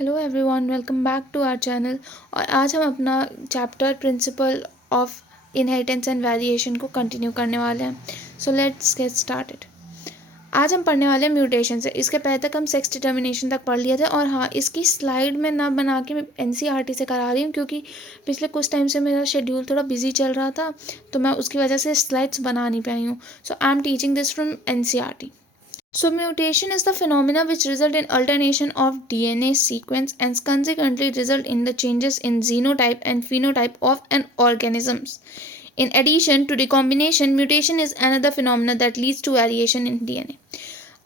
Hello everyone, welcome back to our channel. और आज हम अपना chapter principle of inheritance and variation को कंटिन्यू करने वाले हैं। So let's get started. आज हम पढ़ने वाले हैं म्यूटेशन से। इसके पहले तक हम सेक्स डिटर्मिनेशन तक पढ़ लिए थे। और हाँ, इसकी स्लाइड में ना बना के मैं एनसीईआरटी से करा रही हूँ, क्योंकि पिछले कुछ टाइम से मेरा शेड्यूल थोड़ा बिजी चल रहा था, तो मैं उसकी वजह से स्लाइड्स बना नहीं पाई हूँ। So I am teaching this from NCERT. So mutation is the phenomena which result in alternation of DNA sequence and consequently result in the changes in genotype and phenotype of an organisms. In addition to recombination, mutation is another phenomena that leads to variation in DNA.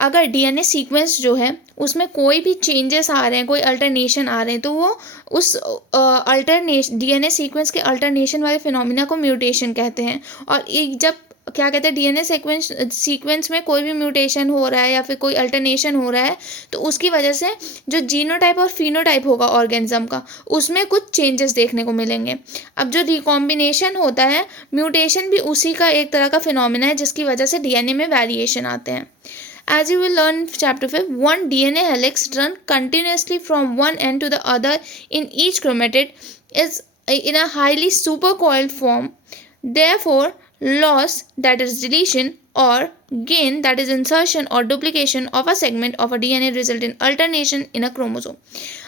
अगर DNA sequence जो है उसमें कोई भी changes आ रहे हैं, कोई alternation आ रहे हैं, तो वो उस अल्टरनेशन डीएनए सीक्वेंस के अल्टरनेशन वाले फिनोमिना को म्यूटेशन कहते हैं। और एक जब क्या कहते हैं डीएनए सीक्वेंस में कोई भी म्यूटेशन हो रहा है या फिर कोई अल्टरनेशन हो रहा है, तो उसकी वजह से जो जीनोटाइप और फिनोटाइप होगा ऑर्गेनिज्म का, उसमें कुछ चेंजेस देखने को मिलेंगे। अब जो रिकॉम्बिनेशन होता है, म्यूटेशन भी उसी का एक तरह का फिनोमिना है जिसकी वजह से डीएनए में वेरिएशन आते हैं। As you will learn in chapter 5, one DNA helix run continuously from one end to the other in each chromatid is in a highly supercoiled form. Therefore, loss, that is deletion, or gain, that is insertion or duplication of a segment of a DNA result in alternation in a chromosome.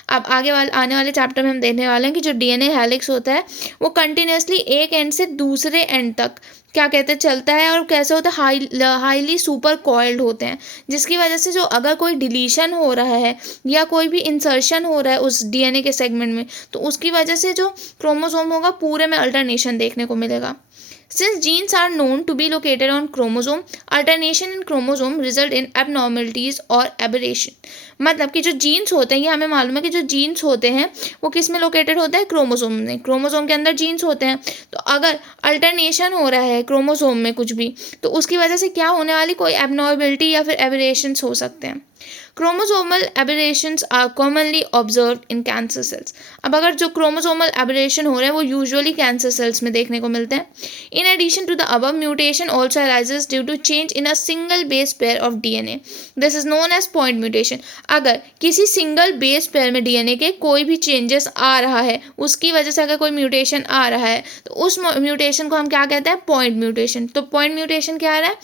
अब आने वाले chapter में हम देखने वाले हैं कि जो डीएनए हेलिक्स होता है वो कंटिन्यूसली एक एंड से दूसरे एंड तक क्या कहते हैं चलता है, और कैसे होता है हाईली सुपर कॉइल्ड होते हैं, जिसकी वजह से जो अगर कोई डिलीशन हो रहा है या कोई भी इंसर्शन हो रहा है उस डीएनए के सेगमेंट में, तो उसकी वजह से जो क्रोमोसोम होगा पूरे में अल्टरनेशन देखने को मिलेगा। Since genes are known to be located on chromosome, alternation in chromosome result in abnormalities or aberration. मतलब कि जो जीन्स होते हैं, ये हमें मालूम है कि जो जीन्स होते हैं वो किस में लोकेटेड होते हैं, क्रोमोसोम में। क्रोमोसोम के अंदर जीन्स होते हैं, तो अगर अल्टरनेशन हो रहा है क्रोमोसोम में कुछ भी, तो उसकी वजह से क्या होने वाली, कोई एबनॉर्मलिटी या फिर एबरेशंस हो सकते हैं। Chromosomal aberrations are commonly observed in cancer cells. अब अगर जो क्रोमोसोमल एबरेशन हो रहे हैं वो यूजुअली कैंसर सेल्स में देखने को मिलते हैं। In addition to the above, mutation also arises due to change in a single base pair of DNA. This is known as point mutation. अगर किसी सिंगल बेस पेयर में डीएनए के कोई भी चेंजेस आ रहा है, उसकी वजह से अगर कोई म्यूटेशन आ रहा है, तो उस म्यूटेशन को हम क्या कहते हैं, पॉइंट म्यूटेशन। तो पॉइंट म्यूटेशन क्या आ रहा है,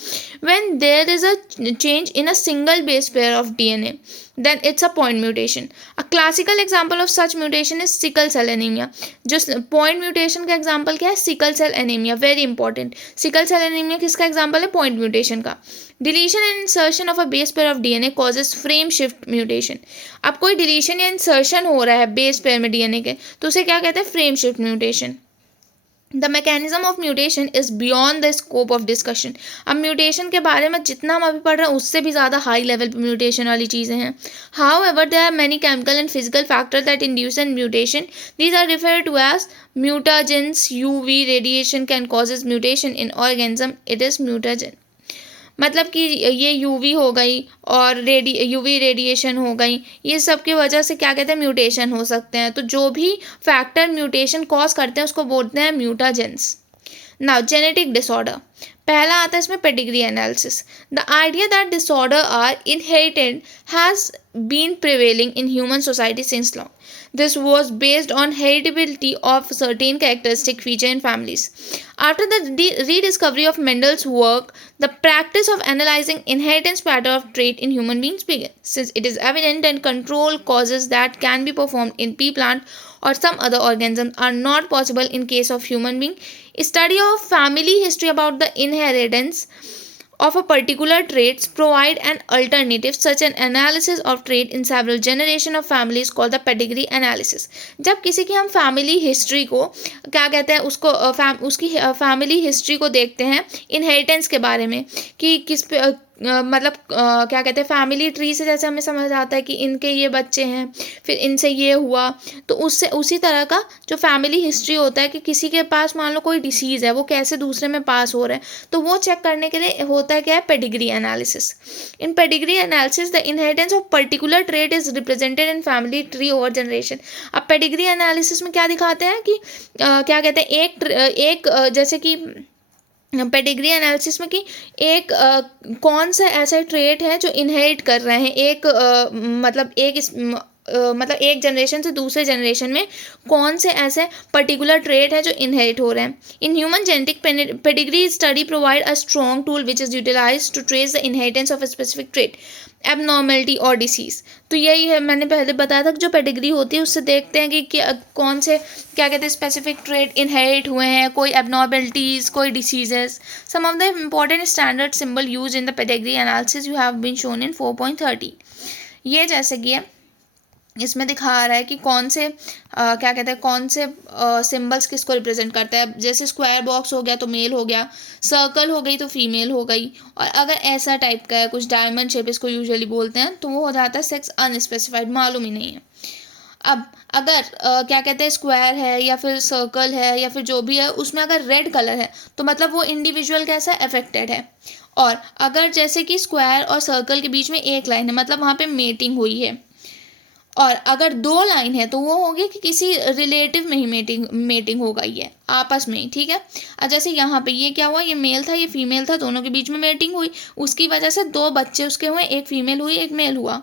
when there is a change in a single base pair of DNA, then it's a point mutation. A classical example of such mutation is sickle cell anemia. जो point mutation का example क्या है, sickle cell anemia, very important. sickle cell anemia किसका example है, point mutation का। deletion and insertion of a base pair of DNA causes frame shift mutation. अब कोई deletion या insertion हो रहा है base pair में DNA के, तो उसे क्या कहते हैं, frame shift mutation. The mechanism of mutation is beyond the scope of discussion. अब म्यूटेशन के बारे में जितना हम अभी पढ़ रहे हैं उससे भी ज़्यादा हाई लेवल पर म्यूटेशन वाली चीज़ें हैं। However there are many chemical and physical factor that induce an mutation. These are refer to as mutagens. UV radiation can causes mutation in organism, it is mutagen. मतलब कि ये UV हो गई और UV radiation हो गई, ये सब की वजह से क्या कहते हैं, म्यूटेशन हो सकते हैं। तो जो भी फैक्टर म्यूटेशन कॉज करते हैं उसको बोलते हैं म्यूटाजेंस। नाउ जेनेटिक डिसऑर्डर, पहला आता है इसमें pedigree analysis. The idea that disorder are inherited has been prevailing in human society since long. This was based on heritability of certain characteristic feature in families. After the rediscovery of Mendel's work, the practice of analyzing inheritance pattern of trait in human beings began. Since it is evident and control causes that can be performed in pea plant or some other organisms are not possible in case of human being, study of family history about the inheritance of a particular traits provide an alternative. Such an analysis of trait in several generation of families called the pedigree analysis. जब किसी की हम family history को क्या कहते हैं, उसको उसकी फैमिली हिस्ट्री को देखते हैं इनहेरिटेंस के बारे में, कि किस पे मतलब क्या कहते हैं, फैमिली ट्री से जैसे हमें समझ आता है कि इनके ये बच्चे हैं, फिर इनसे ये हुआ, तो उससे उसी तरह का जो फैमिली हिस्ट्री होता है कि किसी के पास मान लो कोई डिसीज़ है, वो कैसे दूसरे में पास हो रहा है, तो वो चेक करने के लिए होता है क्या है, pedigree analysis. In pedigree analysis the inheritance of particular trait is represented in family tree over generation. अब पेडिग्री एनालिसिस में क्या दिखाते हैं कि क्या कहते हैं, एक जैसे कि पेडिग्री एनालिसिस में कि एक कौन सा ऐसा ट्रेट है जो इनहेरिट कर रहे हैं, एक मतलब एक मतलब एक जनरेशन से दूसरे जनरेशन में कौन से ऐसे पर्टिकुलर ट्रेट है जो इनहेरिट हो रहे हैं. In human genetic pedigree study provide a strong tool which is utilize to trace the inheritance of a specific trait, abnormality और डिसीज. तो यही है, मैंने पहले बताया था कि जो पेडिग्री होती है उससे देखते हैं कि कौन से क्या कहते हैं स्पेसिफिक ट्रेट इनहेरिट हुए हैं, कोई एबनॉर्मेलिटीज, कोई diseases. Some of the important standard symbol use in the pedigree analysis you have been shown in 4.30. ये जैसे कि है इसमें दिखा रहा है कि कौन से क्या कहते हैं कौन से सिंबल्स किसको रिप्रेजेंट करता है. जैसे स्क्वायर बॉक्स हो गया तो मेल हो गया, सर्कल हो गई तो फीमेल हो गई, और अगर ऐसा टाइप का है कुछ डायमंड शेप इसको यूजुअली बोलते हैं तो वो हो जाता है सेक्स अनस्पेसिफाइड, मालूम ही नहीं है. अब अगर क्या कहते हैं स्क्वायर है या फिर सर्कल है या फिर जो भी है उसमें अगर रेड कलर है तो मतलब वो इंडिविजुअल कैसा अफेक्टेड है. और अगर जैसे कि स्क्वायर और सर्कल के बीच में एक लाइन है मतलब वहाँ पे मेटिंग हुई है, और अगर दो लाइन है तो वो होगी कि किसी रिलेटिव में ही मेटिंग हो गई है आपस में ही. ठीक है. और जैसे यहाँ पे ये क्या हुआ, ये मेल था ये फीमेल था, दोनों के बीच में मेटिंग हुई, उसकी वजह से दो बच्चे उसके हुए, एक फीमेल हुई एक मेल हुआ.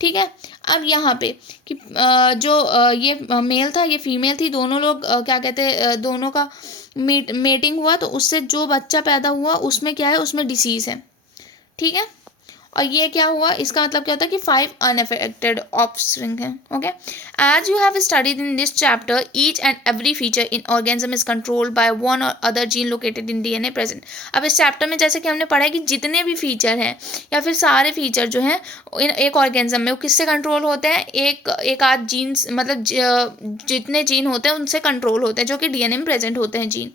ठीक है. अब यहाँ पे कि ये मेल था ये फीमेल थी, दोनों लोग क्या कहते हैं दोनों का मेटिंग हुआ तो उससे जो बच्चा पैदा हुआ उसमें क्या है, उसमें डिसीज़ है. ठीक है. और ये क्या हुआ, इसका मतलब क्या होता है कि 5 अनअफेक्टेड ऑफस्प्रिंग हैं. Okay. As you have studied in this chapter each and every feature in organism is controlled by one or other gene located in DNA present. अब इस चैप्टर में जैसे कि हमने पढ़ा है कि जितने भी फीचर हैं या फिर सारे फीचर जो हैं इन एक ऑर्गेनिज्म में वो किससे कंट्रोल होते हैं, एक आध जीन मतलब जितने जीन होते हैं उनसे कंट्रोल होते हैं जो कि डीएनए में प्रेजेंट होते हैं gene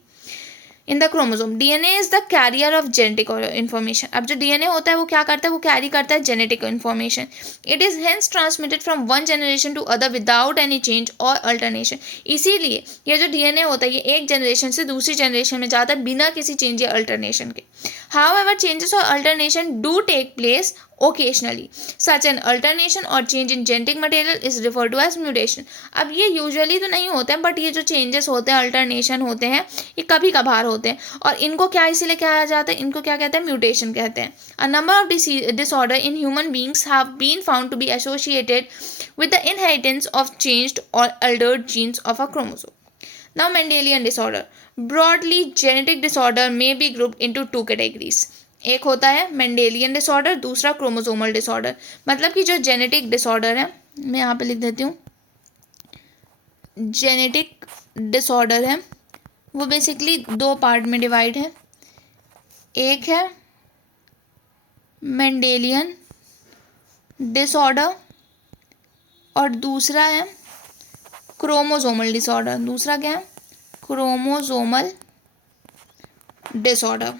in the chromosome. DNA is the carrier of genetic information. अब जो डीएनए होता है वो क्या करता है, वो कैरी करता है genetic information. It is hence transmitted from one generation to other without any change और अल्टरनेशन. इसीलिए ये जो डीएनए होता है ये एक जनरेशन से दूसरी जनरेशन में जाता है बिना किसी चेंज या अल्टरनेशन के. However, changes or alternation do take place occasionally. Such an alternation or change in genetic material is referred to as mutation. अब ये यूजुअली तो नहीं होते हैं बट ये जो चेंजेस होते हैं अल्टरनेशन होते हैं ये कभी कभार होते हैं, और इनको क्या इसीलिए कहा जाता है, इनको क्या कहते हैं, म्यूटेशन कहते हैं. A number of disorder in human beings have been found to be associated with the inheritance of changed or altered genes of a chromosome. Now, Mendelian disorder. Broadly, genetic disorder may be grouped into two categories. एक होता है Mendelian disorder, दूसरा chromosomal disorder. मतलब कि जो genetic disorder है, मैं यहाँ पे लिख देती हूँ, जेनेटिक डिसऑर्डर है वो बेसिकली दो पार्ट में डिवाइड है. एक है मेंडेलियन डिसऑर्डर और दूसरा है क्रोमोसोमल डिसऑर्डर. दूसरा क्या है, chromosomal disorder.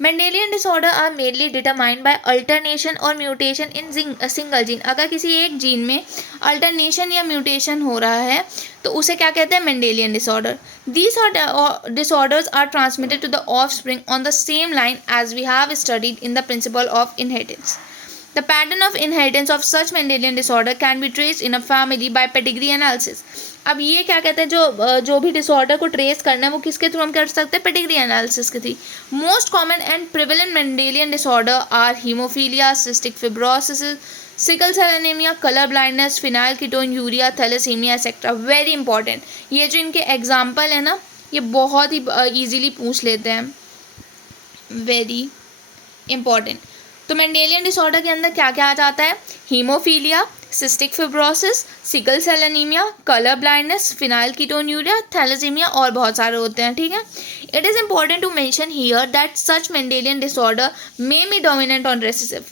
Mendelian disorder are mainly determined by alternation or mutation in a single gene. अगर किसी एक जीन में अल्टरनेशन या म्यूटेशन हो रहा है तो उसे क्या कहते हैं, Mendelian disorder. These disorders are transmitted to the offspring on the same line as we have studied in the principle of inheritance. The pattern of inheritance of such Mendelian disorder can be traced in a family by pedigree analysis. अब ये क्या कहते हैं, जो भी disorder को trace करना है वो किसके थ्रू हम कर सकते हैं, पेडिग्री एनालिसिस के through. Most common and prevalent Mendelian disorder are haemophilia, cystic fibrosis, sickle cell anaemia, colour blindness, phenylketonuria, thalassaemia etcetera. Very important, ये जो इनके एग्जाम्पल है ना ये बहुत ही ईजीली पूछ लेते हैं, वेरी इंपॉर्टेंट. तो मेंडेलियन डिसऑर्डर के अंदर क्या क्या आ जाता है, haemophilia, cystic fibrosis, sickle cell anaemia, colour blindness, phenylketonuria, thalassaemia और बहुत सारे होते हैं. ठीक है. It is important to mention here that such Mendelian disorder may be dominant on recessive.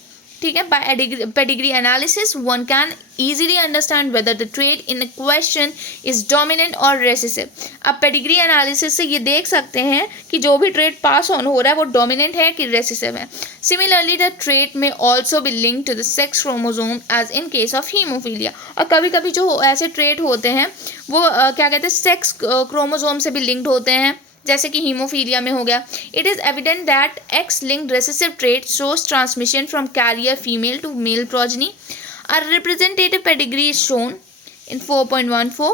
ठीक है. By pedigree analysis one can easily understand whether the trait in question is dominant or recessive. अब pedigree analysis से ये देख सकते हैं कि जो भी ट्रेट पास ऑन हो रहा है वो डोमिनेंट है कि रेसेसिव है. Similarly the trait may also be link to the sex chromosome as in case of haemophilia. और कभी कभी जो ऐसे ट्रेट होते हैं वो क्या कहते हैं सेक्स क्रोमोसोम से भी लिंक्ड होते हैं, जैसे कि हीमोफीलिया में हो गया. It is evident that X linked recessive trait shows transmission from carrier female to male progeny. A representative pedigree is shown in 4.14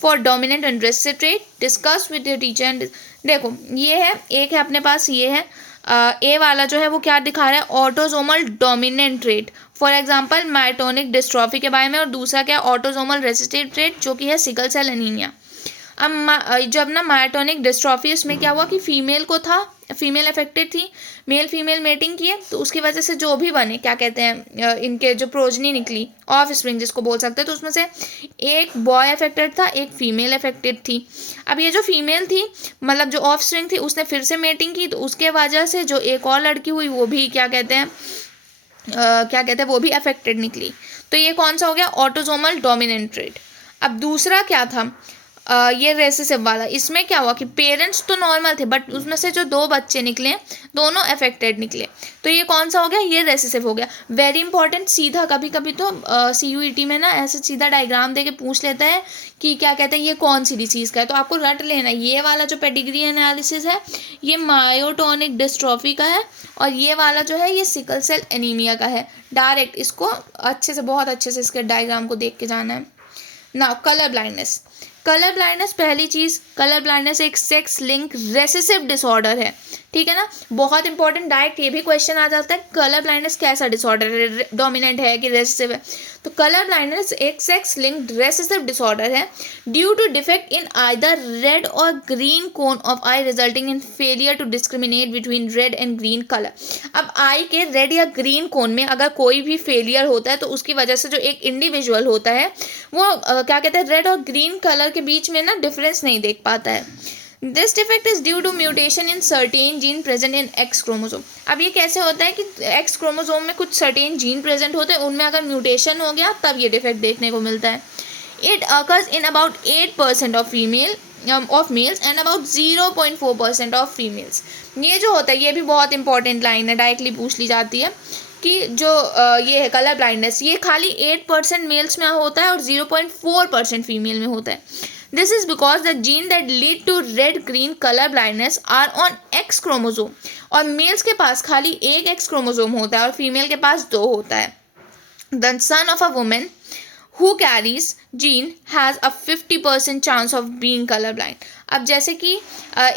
for dominant and recessive trait. Discuss with your teacher and देखो ये है, एक है अपने पास ये है ए वाला जो है वो क्या दिखा रहा है, autosomal dominant trait for example myotonic dystrophy के बारे में, और दूसरा क्या ऑटोसोमल रेसिसिव ट्रेट जो कि है सिकल सेल एनीमिया। अब जब ना मायोटोनिक डिस्ट्रॉफी, उसमें क्या हुआ कि फीमेल को था, फीमेल अफेक्टेड थी, मेल फीमेल मेटिंग किए तो उसकी वजह से जो भी बने क्या कहते हैं इनके जो प्रोजनी निकली, ऑफ स्प्रिंग जिसको बोल सकते हैं, तो उसमें से एक बॉय अफेक्टेड था, एक फीमेल अफेक्टेड थी। अब ये जो फीमेल थी मतलब जो ऑफ स्प्रिंग थी उसने फिर से मेटिंग की, तो उसके वजह से जो एक और लड़की हुई वो भी क्या कहते हैं वो भी अफेक्टेड निकली। तो ये कौन सा हो गया, ऑटोसोमल डोमिनेंट ट्रेट। अब दूसरा क्या था, ये रेसेसिव वाला, इसमें क्या हुआ कि पेरेंट्स तो नॉर्मल थे बट उसमें से जो दो बच्चे निकले दोनों अफेक्टेड निकले, तो ये कौन सा हो गया, ये रेसेसिव हो गया। वेरी इंपॉर्टेंट, सीधा कभी कभी तो CUET में ना ऐसे सीधा डायग्राम दे के पूछ लेता है कि क्या कहते हैं ये कौन सी डिसीज़ का है, तो आपको रट लेना ये वाला जो पेडिग्री एनालिसिस है ये मायोटोनिक डिस्ट्रॉफी का है, और ये वाला जो है ये सिकल सेल एनीमिया का है। डायरेक्ट इसको अच्छे से, बहुत अच्छे से इसके डायग्राम को देख के जाना है ना। कलर ब्लाइंडनेस, कलर ब्लाइंडनेस पहली चीज़, कलर ब्लाइंडनेस एक सेक्स लिंक रेसेसिव डिसऑर्डर है, ठीक है ना। बहुत इंपॉर्टेंट, डायरेक्ट ये भी क्वेश्चन आ जाता है कलर ब्लाइंडनेस कैसा डिसऑर्डर है, डोमिनेंट है कि रेसेसिव है। तो कलर ब्लाइंडनेस एक सेक्स लिंक्ड रेसेसिव डिसऑर्डर है due to defect in either red or green cone of eye resulting in failure to discriminate between red and green colour. अब eye के red या green cone में अगर कोई भी failure होता है तो उसकी वजह से जो एक इंडिविजुअल होता है वो क्या कहते हैं रेड और ग्रीन कलर के बीच में ना डिफरेंस नहीं देख पाता है। This defect is due to mutation in certain gene present in X chromosome. अब ये कैसे होता है कि एक्स क्रोमोसोम में कुछ सर्टेन जीन प्रेजेंट होते हैं, उनमें अगर म्यूटेशन हो गया तब ये डिफेक्ट देखने को मिलता है। It occurs in about 8% of males and about 0.4% of females. ये जो होता है ये भी बहुत इंपॉर्टेंट लाइन है, डायरेक्टली पूछ ली जाती है कि जो ये है कलर ब्लाइंडनेस ये खाली 8% मेल्स में होता है और 0.4% फीमेल में होता है। This is because the gene that lead to red-green color blindness are on X chromosome, और मेल्स के पास खाली एक X क्रोमोसोम होता है और फीमेल के पास 2 होता है। The son of a woman who carries gene has a 50% chance of being colorblind। अब जैसे कि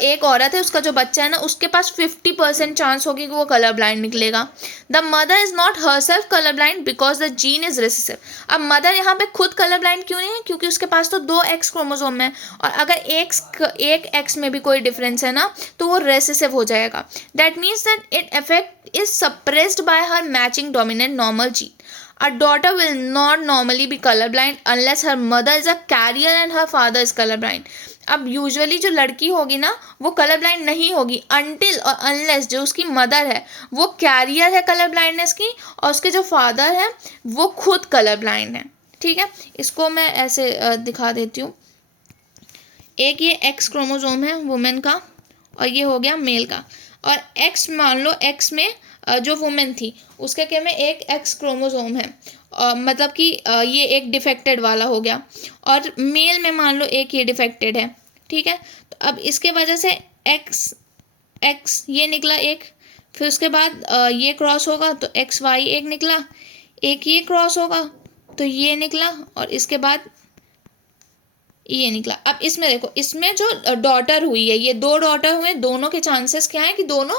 एक औरत है उसका जो बच्चा है ना उसके पास 50% चांस होगी कि वो कलर ब्लाइंड निकलेगा। The mother is not her self colour blind because the gene is recessive. अब मदर यहाँ पे खुद कलर ब्लाइंड क्यों नहीं है, क्योंकि उसके पास तो 2 एक्स क्रोमोसोम है, और अगर एक एक्स में भी कोई डिफरेंस है ना तो वो रेसेसिव हो जाएगा। That means that it effect is suppressed bye her matching dominant normal gene. A daughter will not normally be colorblind unless her mother is a carrier and her father is colorblind। अब usually जो लड़की होगी ना वो colour blind नहीं होगी until और unless जो उसकी मदर है वो कैरियर है कलर ब्लाइंडनेस की, और उसके जो फादर है वो खुद कलर ब्लाइंड है। ठीक है, इसको मैं ऐसे दिखा देती हूँ। एक ये एक्स क्रोमोसोम है वुमेन का और ये हो गया मेल का, और एक्स मान लो एक्स में जो वुमेन थी उसके क्या में एक एक्स क्रोमोसोम है, मतलब कि ये एक डिफेक्टेड वाला हो गया, और मेल में मान लो एक ये डिफेक्टेड है। ठीक है, तो अब इसके वजह से एक्स एक्स ये निकला एक, फिर उसके बाद ये क्रॉस होगा तो एक्स वाई एक निकला, एक ये क्रॉस होगा तो ये निकला, और इसके बाद ये निकला। अब इसमें देखो इसमें जो डॉटर हुई है ये 2 डॉटर हुए, दोनों के चांसेस क्या है कि दोनों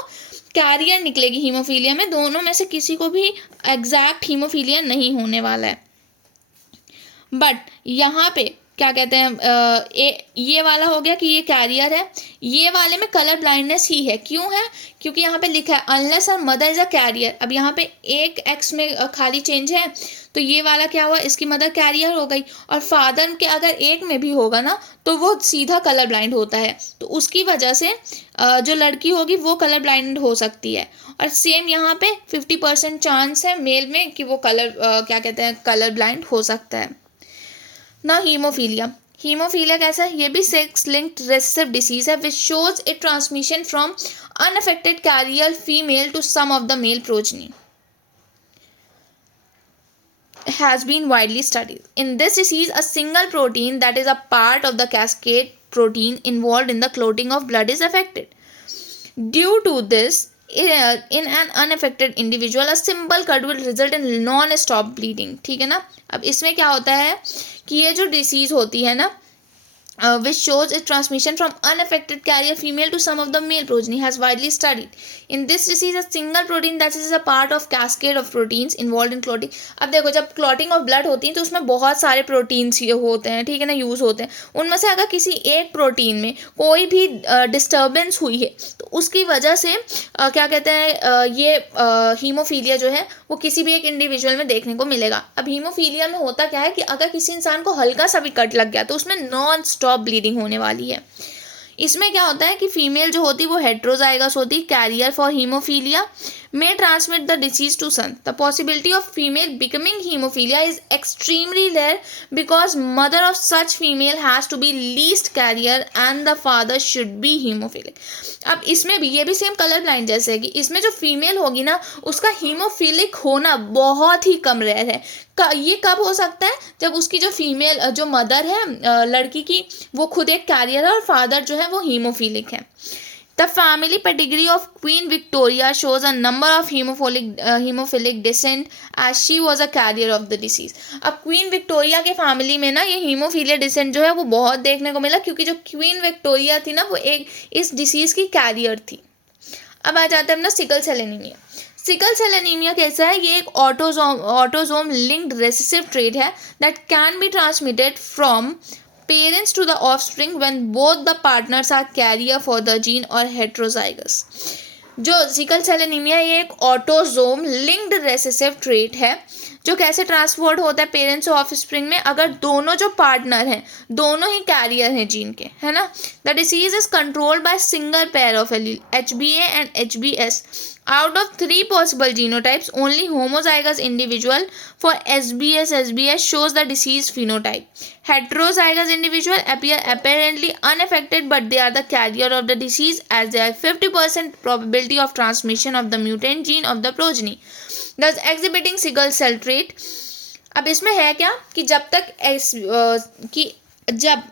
कैरियर निकलेगी हीमोफीलिया में, दोनों में से किसी को भी एग्जैक्ट हीमोफीलिया नहीं होने वाला है। बट यहाँ पे क्या कहते हैं ये वाला हो गया कि ये कैरियर है, ये वाले में कलर ब्लाइंडनेस ही है। क्यों है, क्योंकि यहाँ पे लिखा है unless her mother is a carrier. अब यहाँ पे एक एक्स में खाली चेंज है तो ये वाला क्या हुआ, इसकी मदर कैरियर हो गई, और फादर के अगर एक में भी होगा ना तो वो सीधा कलर ब्लाइंड होता है, तो उसकी वजह से जो लड़की होगी वो कलर ब्लाइंड हो सकती है। और सेम यहाँ पे 50% चांस है मेल में कि वो क्या कहते हैं कलर ब्लाइंड हो सकता है ना। हीमोफीलिया, हीमोफीलिया कैसा है, ये भी सेक्स लिंक्ड रेसेसिव डिसीज है which shows it transmission from unaffected carrier female to some of the male progeny has been widely studied. In this disease, a single protein that is a part of the cascade protein involved in the clotting of blood is affected. Due to this, in an unaffected individual, a simple cut will result in non-stop bleeding. ठीक है ना। अब इसमें क्या होता है कि ये जो डिसीज़ होती है ना which shows its transmission from unaffected carrier female to some of the male progeny, has widely studied. In this disease, a single protein that is a part of cascade of proteins involved in clotting. अब देखो, जब clotting of blood होती है तो उसमें बहुत सारे proteins होते हैं, ठीक है ना, यूज़ होते हैं. उनमें से अगर किसी एक प्रोटीन में कोई भी डिस्टर्बेंस हुई है तो उसकी वजह से क्या कहते हैं, ये हीमोफीलिया जो है वो किसी भी एक इंडिविजुअल में देखने को मिलेगा. अब हीमोफीलिया में होता क्या है कि अगर किसी इंसान को हल्का सा भी कट लग गया तो उसमें नॉन स्टॉप ब्लीडिंग होने वाली है. इसमें क्या होता है कि फीमेल जो होती है वो हेट्रोजाइगस होती है, carrier for haemophilia, may transmit the disease to son. The possibility of female becoming hemophilia is extremely rare because mother of such female has to be least carrier and the father should be hemophilic. अब इसमें भी ये भी same colour blind जैसे है कि इसमें जो फीमेल होगी ना उसका हीमोफिलिक होना बहुत ही कम रेयर है. ये कब हो सकता है? जब उसकी जो फीमेल जो मदर है लड़की की वो खुद एक कैरियर है और फादर जो है वो हीमोफिलिक है. The family pedigree of Queen Victoria shows a number of hemophilic descent as she was a carrier of the disease. अब क्वीन विक्टोरिया के फैमिली में ना ये हीमोफीलिया डिसेंट जो है वो बहुत देखने को मिला क्योंकि जो क्वीन विक्टोरिया थी ना वो एक इस डिसीज़ की कैरियर थी. अब आ जाता है अपना sickle cell anaemia. Sickle cell anaemia कैसा है? ये एक ऑटोजोम लिंक्ड रेसेसिव ट्रेट है that can be transmitted from parents to the offspring when both the partners are carrier for the gene or heterozygous. जो सिकल सेल एनीमिया ये एक autosome linked recessive trait है जो कैसे transferred होता है parents और ऑफस्प्रिंग में अगर दोनों जो पार्टनर हैं दोनों ही कैरियर हैं जीन के, है ना. The disease is controlled by single pair of allele HbA and HbS. Out of 3 possible genotypes, only homozygous individual for SBS shows the disease phenotype. Heterozygous individual appear apparently unaffected, but they are the carrier of the disease as they have 50% probability of transmission of the mutant gene of the progeny, thus exhibiting sickle cell trait. अब इसमें है क्या कि जब तक जब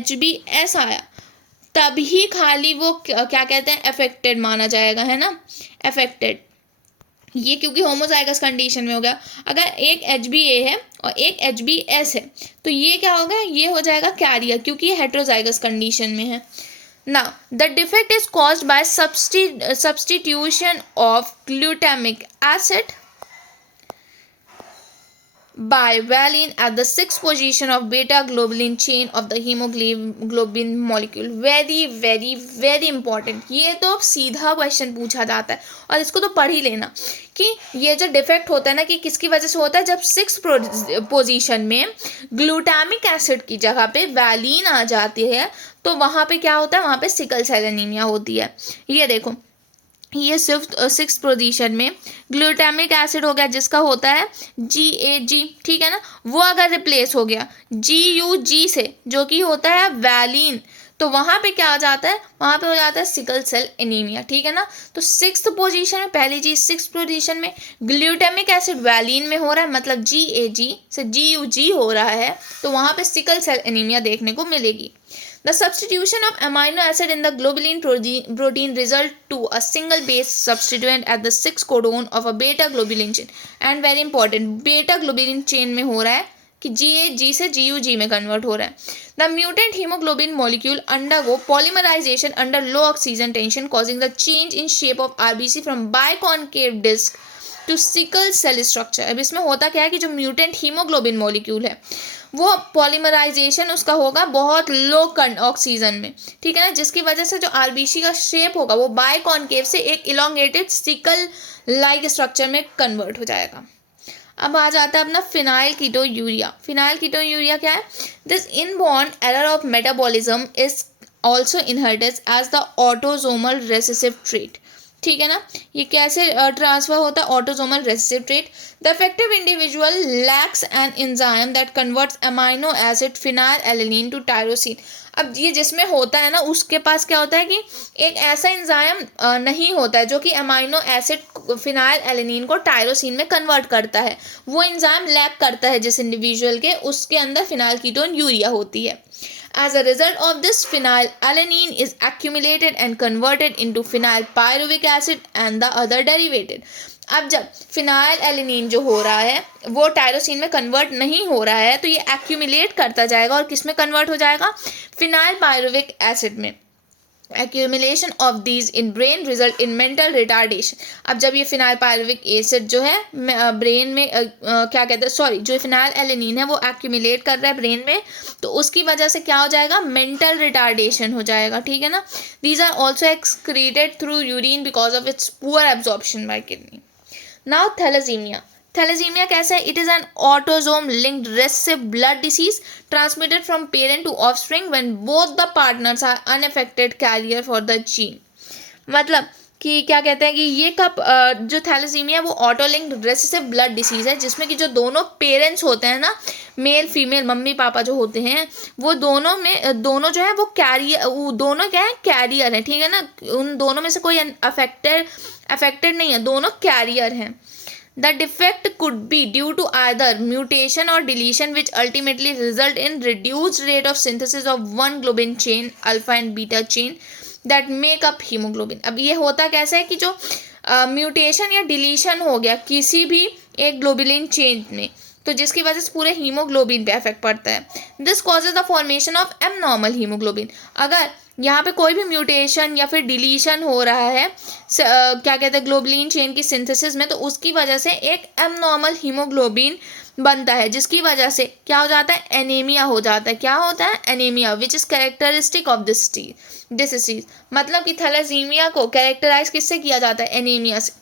HbS आया तभी खाली वो क्या कहते हैं अफेक्टेड माना जाएगा, है ना, अफेक्टेड. ये क्योंकि होमोजाइगस कंडीशन में हो गया. अगर एक HbA है और एक HbS है तो ये क्या होगा, ये हो जाएगा कैरियर क्योंकि ये हेट्रोजाइगस कंडीशन में है. Now, the defect is caused by substitution of glutamic acid by valine at the 6th position of beta globulin chain of the hemoglobin molecule. very very very important. ये तो सीधा question पूछा जाता है और इसको तो पढ़ ही लेना कि ये जो डिफेक्ट होता है ना कि किसकी वजह से होता है. जब 6th पोजीशन में ग्लूटामिक एसिड की जगह पे वैलिन आ जाती है तो वहाँ पे क्या होता है, वहाँ पे सिकल सेल एनीमिया होती है. ये देखो, ये सिर्फ 6th पोजीशन में ग्लूटामिक एसिड हो गया जिसका होता है GAG, ठीक है ना. वो अगर रिप्लेस हो गया GUG से जो कि होता है वैलिन तो वहाँ पे क्या हो जाता है, वहाँ पे हो जाता है सिकल सेल एनीमिया, ठीक है ना. तो 6th पोजीशन में पहली चीज 6th पोजीशन में ग्लूटामिक एसिड वैलिन में हो रहा है मतलब GAG से GUG हो रहा है तो वहाँ पे सिकल सेल एनीमिया देखने को मिलेगी. The substitution of amino acid in the globulin protein result to a single base substituent at the 6th codon of a beta globulin chain. And very important, beta globulin chain में हो रहा है कि GAG से GUG में convert हो रहा है. The mutant hemoglobin molecule undergo polymerization under low oxygen tension causing the change in shape of RBC from biconcave disc to sickle cell structure. अब इसमें होता क्या है कि जो म्यूटेंट हीमोग्लोबिन मॉलिक्यूल है वो पॉलीमराइजेशन उसका होगा बहुत लो ऑक्सीजन में, ठीक है ना, जिसकी वजह से जो आरबीसी का शेप होगा वो बायकॉन्केव से एक इलोंगेटेड सिकल लाइक स्ट्रक्चर में कन्वर्ट हो जाएगा. अब आ जाता है अपना phenylketonuria. Phenylketonuria क्या है? This inborn error of metabolism is also inherited as the autosomal recessive trait, ठीक है ना. ये कैसे ट्रांसफर होता है? Autosomal recessive trait. The effective individual lacks an enzyme that converts amino acid phenylalanine to tyrosine. अब ये जिसमें होता है ना उसके पास क्या होता है कि एक ऐसा एंजाइम नहीं होता है जो कि अमाइनो एसिड फिनाइल एलेनिन को टायरोसिन में कन्वर्ट करता है. वो एंजाइम लैक करता है जिस इंडिविजुअल के, उसके अंदर फिनाइल कीटोन यूरिया होती है. As a result of this, phenylalanine is accumulated and converted into phenyl pyruvic acid and the other derivative. अब जब फिनाइल एलेनिन जो हो रहा है वो टायरोसिन में कन्वर्ट नहीं हो रहा है, तो ये एक्यूमुलेट करता जाएगा और किस में कन्वर्ट हो जाएगा, फिनाइल पायरुविक एसिड में। accumulation of these in brain result in mental retardation। अब जब ये फिनाइल पायरुविक एसिड जो है ब्रेन में क्या कहते हैं, सॉरी, जो फिनाइल एलेनिन है वो एक्यूमुलेट कर रहा है ब्रेन में, तो उसकी वजह से क्या हो जाएगा, मेंटल रिटार्डेशन हो जाएगा, ठीक है ना। These are also excreted through urine because of its poor absorption by kidney. Now thalassaemia. Thalassaemia कैसा है, it is an autosome linked recessive blood disease transmitted from parent to offspring when both the partners are unaffected carrier for the gene. मतलब कि क्या कहते हैं कि ये कब जो थैलेसीमिया वो auto linked recessive blood disease है, जिसमें कि जो दोनों पेरेंट्स होते हैं ना, मेल फीमेल मम्मी पापा जो होते हैं, वो दोनों जो है वो कैरियर, दोनों क्या है, कैरियर है, ठीक है ना। उन दोनों में से कोई अफेक्टेड नहीं है, दोनों कैरियर हैं। The defect could be due to either mutation or deletion which ultimately result in reduced rate of synthesis of one globin chain, alpha and beta chain that make up hemoglobin। अब ये होता कैसा है कि जो mutation या deletion हो गया किसी भी एक ग्लोबुलिन चेन में, तो जिसकी वजह से पूरे हीमोग्लोबिन पे इफेक्ट पड़ता है। This causes the formation of abnormal haemoglobin. अगर यहाँ पे कोई भी म्यूटेशन या फिर डिलीशन हो रहा है क्या कहते हैं ग्लोबुलिन चेन की सिंथेसिस में, तो उसकी वजह से एक एबनॉर्मल हीमोग्लोबिन बनता है, जिसकी वजह से क्या हो जाता है, एनीमिया हो जाता है। क्या होता है, anaemia, which is characteristic of this disease. मतलब कि थैलेसीमिया को कैरेक्टराइज किससे किया जाता है, एनीमिया से।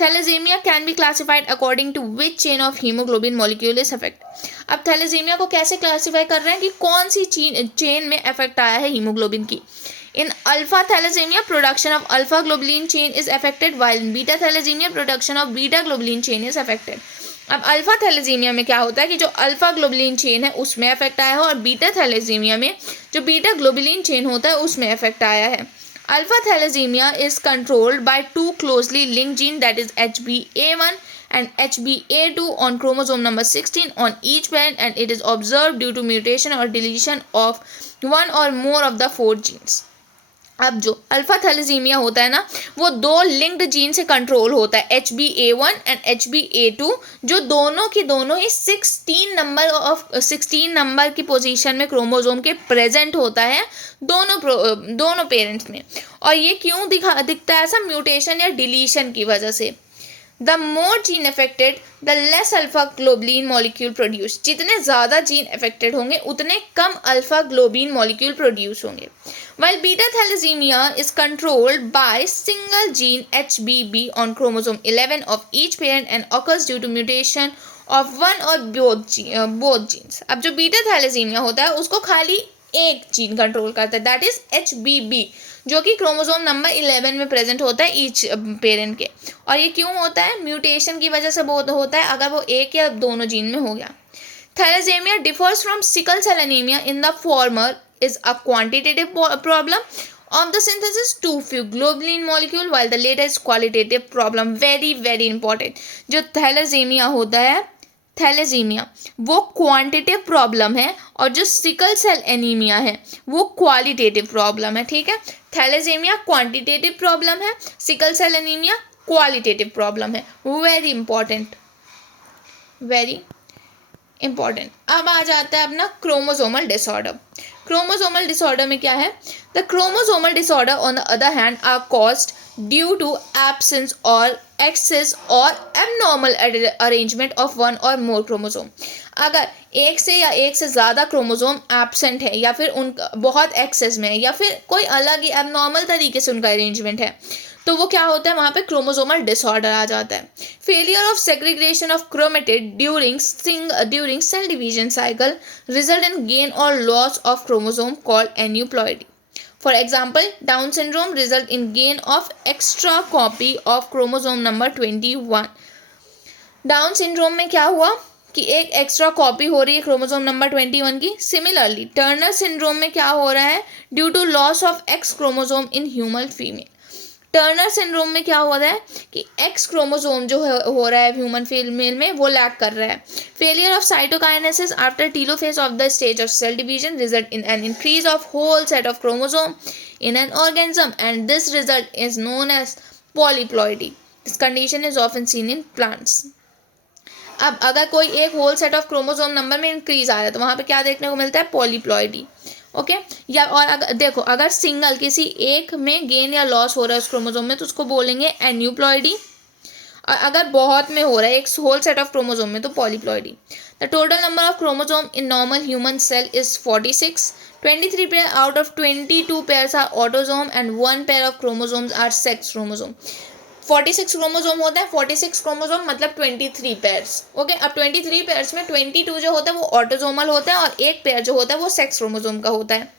Thalassaemia can be classified according to which chain of haemoglobin molecule is affect. अब थैलेसीमिया को कैसे क्लासीफाई कर रहे हैं कि कौन सी चेन में इफेक्ट आया है हीमोग्लोबिन की। In alpha thalassaemia production of alpha globulin chain is affected, while in beta thalassaemia production of beta globulin chain is affected. अब अल्फा थैलेसीमिया में क्या होता है कि जो अल्फा ग्लोबुलिन चेन है उसमें इफेक्ट आया है, और बीटा थैलेसीमिया में जो बीटा ग्लोबुलिन चेन होता है उसमें इफेक्ट आया है। Alpha thalassemia is controlled by two closely linked genes, that is HBA1 and HBA2 on chromosome number 16 on each parent, and it is observed due to mutation or deletion of one or more of the four genes। अब जो alpha thalassaemia होता है ना, वो दो linked gene से control होता है, HBA1 एंड HBA2, जो दोनों की दोनों ही 16 नंबर की पोजीशन में क्रोमोसोम के प्रेजेंट होता है दोनों पेरेंट्स में। और ये क्यों दिखता है ऐसा, म्यूटेशन या डिलीशन की वजह से। The more gene affected the less alpha globulin molecule produce. जितने ज़्यादा जीन अफेक्टेड होंगे उतने कम अल्फा ग्लोबिन मॉलिक्यूल प्रोड्यूस होंगे। While beta thalassemia is controlled by single gene HBB on chromosome 11 of each parent and occurs due to mutation of one or both genes। अब जो beta thalassaemia होता है उसको खाली एक जीन कंट्रोल करता है, दैट इज HBB, जो कि क्रोमोसोम नंबर 11 में प्रेजेंट होता है ईच पेरेंट के। और ये क्यों होता है, म्यूटेशन की वजह से बहुत होता है, अगर वो एक या दोनों जीन में हो गया। Thalassaemia differs from sickle cell anaemia in the former is a quantitative problem of the synthesis too few globulin molecule, while the later is qualitative problem। very important। जो थैलेसीमिया होता है, थैलेसीमिया वो quantitative problem है, और जो sickle cell anaemia है वो qualitative problem है, ठीक है। थैलेसीमिया क्वांटिटेटिव प्रॉब्लम है, sickle cell anaemia qualitative problem है। Very important. अब आ जाता है अपना क्रोमोसोमल डिसऑर्डर। क्रोमोसोमल डिसऑर्डर में क्या है, the chromosomal disorder on the other hand are caused due to absence or excess or abnormal arrangement of one or more chromosome. अगर एक से या एक से ज़्यादा क्रोमोसोम एब्सेंट है, या फिर उनका बहुत एक्सेस में है, या फिर कोई अलग ही एबनॉर्मल तरीके से उनका अरेंजमेंट है, तो वो क्या होता है, वहाँ पे क्रोमोसोमल डिसऑर्डर आ जाता है। Failure of segregation of chromatid during cell division cycle result in gain और loss of chromosome called aneuploidy. For example, Down syndrome result in gain of extra copy of chromosome number 21। Down syndrome में क्या हुआ कि एक extra copy हो रही है chromosome number 21 की। सिमिलरली टर्नर सिंड्रोम में क्या हो रहा है, due to loss of X chromosome in human female. Turner syndrome में क्या हो रहा है कि एक्स क्रोमोसोम जो हो रहा है ह्यूमन फीमेल में वो लैक कर रहा है। Failure of cytokinesis after telophase of the stage of cell division result in an increase of whole set of chromosome in an organism, and this result is known as polyploidy. This condition is often seen in plants. अब अगर कोई एक whole set of chromosome number में increase आ रहा है तो वहाँ पे क्या देखने को मिलता है, पॉलीप्लॉइडी। ओके, या और अगर देखो अगर सिंगल किसी एक में गेन या लॉस हो रहा है उस क्रोमोसोम में तो उसको बोलेंगे एन्यूप्लॉइडी, और अगर बहुत में हो रहा है एक होल सेट ऑफ क्रोमोसोम में तो polyploidy. The total number of chromosome in normal human cell is 46। 23 pair out of 22 pairs are autosome and 1 pair of chromosomes are sex chromosome. 46 chromosome होता है, 46 क्रोमोसोम मतलब 23 पेयर्स। ओके, अब 23 pairs में 22 जो होता है वो ऑटोसोमल होता है और एक पेयर जो होता है वो सेक्स क्रोमोसोम का होता है।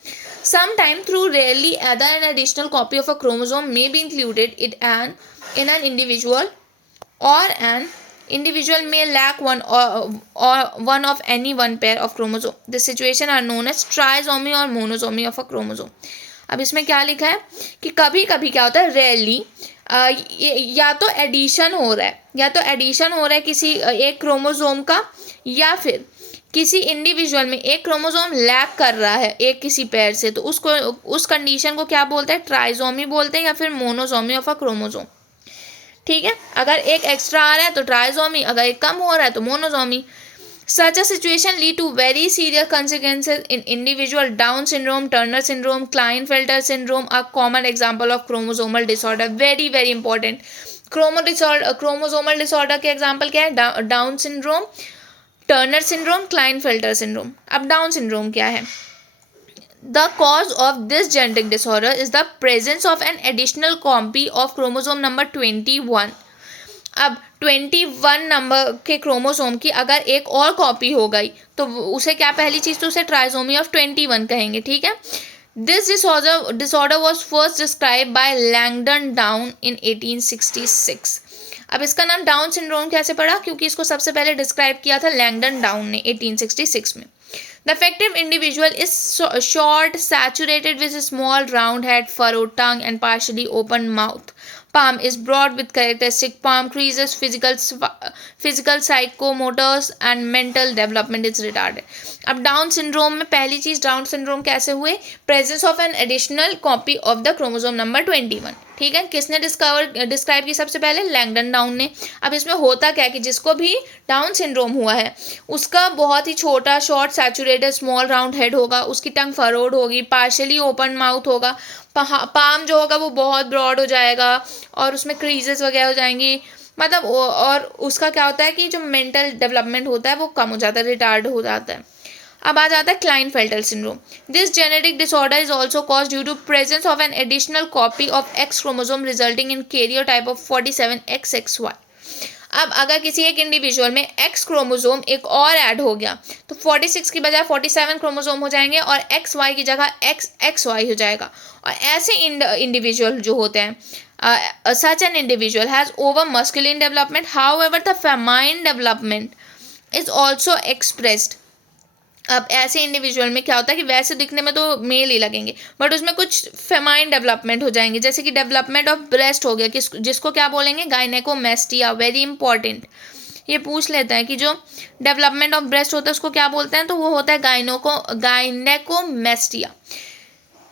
Sometime through rarely either an additional copy of a chromosome may be included in an individual, or an individual may lack or one of any one pair of chromosome. This situation are known as trisomy or monosomy of a chromosome. अब इसमें क्या लिखा है कि कभी कभी क्या होता है, रेयरली या तो एडिशन हो रहा है किसी एक क्रोमोसोम का, या फिर किसी इंडिविजुअल में एक क्रोमोसोम लैक कर रहा है एक किसी पेयर से, तो उसको उस कंडीशन को क्या बोलते हैं, ट्राइसोमी बोलते हैं या फिर मोनोसोमी ऑफ अ क्रोमोसोम। ठीक है, अगर एक एक्स्ट्रा आ रहा है तो ट्राइसोमी, अगर एक कम हो रहा है तो monosomy. Such a situation lead to very serious consequences in individual. Down syndrome, Turner syndrome, Klinefelter syndrome are common example of chromosomal disorder. Very very important. Chromosomal disorder के example क्या है, down syndrome, Turner syndrome, Klinefelter syndrome. अब down syndrome क्या है, The cause of this genetic disorder is the presence of an additional copy of chromosome number 21. अब 21 number के chromosome की अगर एक और कॉपी हो गई तो उसे क्या, पहली चीज़ तो उसे ट्राइसोमी ऑफ 21 कहेंगे। ठीक है, this disorder was first describe by Langdon down in 1866। अब इसका नाम डाउन सिंड्रोम कैसे पड़ा, क्योंकि इसको सबसे पहले डिस्क्राइब किया था लैंगडन डाउन ने 1866 में। The affected individual is short, saturated with a small round head, furrowed tongue and partially open mouth. Palm is broad with characteristic palm creases. Physical psychomotors and mental development is retarded. अब down syndrome में पहली चीज़, down syndrome कैसे हुए, presence of an additional copy of the chromosome number 21। ठीक है, किसने describe की सबसे पहले, लैंगडन डाउन ने। अब इसमें होता क्या है कि जिसको भी डाउन सिंड्रोम हुआ है उसका बहुत ही छोटा, short, saturated, small round head होगा, उसकी टंग फरोड होगी, पार्शली ओपन माउथ होगा, पाम जो होगा वो बहुत ब्रॉड हो जाएगा और उसमें क्रीजेस वगैरह हो जाएंगी, मतलब और उसका क्या होता है कि जो मेंटल डेवलपमेंट होता है वो कम हो जाता है, रिटार्ड हो जाता है। अब आ जाता है Klinefelter syndrome. This genetic disorder is also cause due to presence of an additional copy of X chromosome resulting in karyotype of 47XXY। अब अगर किसी एक इंडिविजुअल में एक्स क्रोमोसोम एक और ऐड हो गया तो 46 की बजाय 47 क्रोमोसोम हो जाएंगे और XY की जगह XXY हो जाएगा। और ऐसे इंडिविजुअल जो होते हैं, such an individual has over masculine development, however the feminine development is also expressed। अब ऐसे इंडिविजुअल में क्या होता है कि वैसे दिखने में तो मेल ही लगेंगे बट उसमें कुछ फेमाइन डेवलपमेंट हो जाएंगे, जैसे कि डेवलपमेंट ऑफ ब्रेस्ट हो गया, जिसको क्या बोलेंगे, गायनेकोमेस्टिया। वेरी इंपॉर्टेंट, ये पूछ लेते हैं कि जो डेवलपमेंट ऑफ ब्रेस्ट होता है उसको क्या बोलते हैं, तो वो होता है गायनेकोमेस्टिया।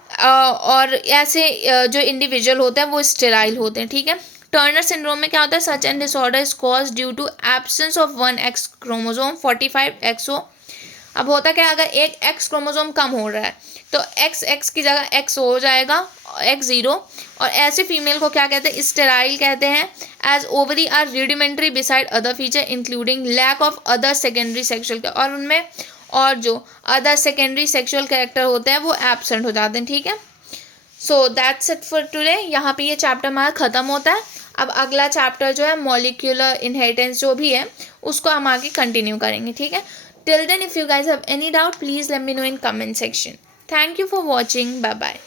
और ऐसे जो इंडिविजुअल होते हैं वो स्टेराइल होते हैं। ठीक है, टर्नर सिंड्रोम में क्या होता है, such an disorder is cause due to absence of 1 X chromosome 45XO। अब होता क्या, अगर एक एक्स क्रोमोसोम कम हो रहा है तो एक्स की जगह एक्स हो जाएगा, X0। और ऐसे फीमेल को क्या कहते हैं, स्टेराइल कहते हैं। As ovary are rudimentary beside other feature including lack of other secondary sexual, और उनमें और जो अदर सेकेंडरी सेक्सुअल कैरेक्टर होते हैं वो एब्सेंट हो जाते हैं। ठीक है, so that's it for today. यहाँ पे ये चैप्टर हमारा ख़त्म होता है। अब अगला चैप्टर जो है मॉलिक्यूलर इनहेरिटेंस जो भी है उसको हम आगे कंटिन्यू करेंगे। ठीक है, till then if you guys have any doubt please let me know in comment section. Thank you for watching. Bye bye.